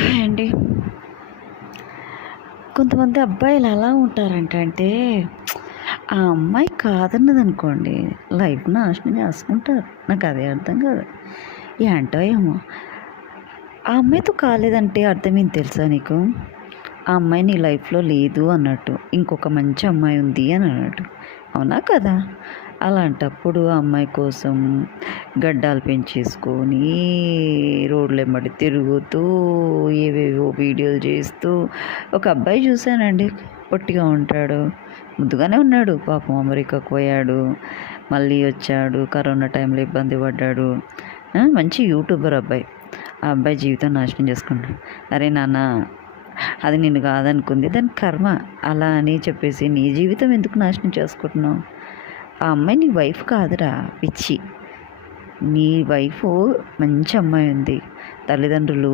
Hi అండి. కొంతమంది అబ్బాయిలు ఎలా ఉంటారంటే ఆ అమ్మాయి కాదన్నదనుకోండి లైఫ్ నాశనం చేసుకుంటారు. నాకు అదే అర్థం కాదు. ఏంటో ఏమో! ఆ అమ్మాయితో కాలేదంటే అర్థం ఏంటి తెలుసా నీకు? ఆ అమ్మాయి నీ లైఫ్‌లో లేదు అన్నట్టు. ఇంకొక మంచి అమ్మాయి ఉంది అని అన్నట్టు. అవునా కదా? అలాంటప్పుడు ఆ అమ్మాయి కోసం గడ్డాలు పెంచేసుకొని రోడ్లెమ్మట తిరుగుతూ ఏవేవో వీడియోలు చేస్తూ ఒక అబ్బాయి చూశానండి. పొట్టిగా ఉంటాడు. ముద్దుగానే ఉన్నాడు. పాపం అమెరికాకు పోయాడు. మళ్ళీ వచ్చాడు. కరోనా టైంలో ఇబ్బంది పడ్డాడు. మంచి యూట్యూబర్ అబ్బాయి. ఆ అబ్బాయి జీవితం నాశనం చేసుకున్నాడు. అరే నాన్న, అది నిన్ను కాదనుకుంది. దాని కర్మ. అలా అని చెప్పేసి నీ జీవితం ఎందుకు నాశనం చేసుకుంటున్నావు? ఆ అమ్మాయి నీ వైఫ్ కాదురా పిచ్చి. నీ వైఫ్ మంచి అమ్మాయి ఉంది. తల్లిదండ్రులు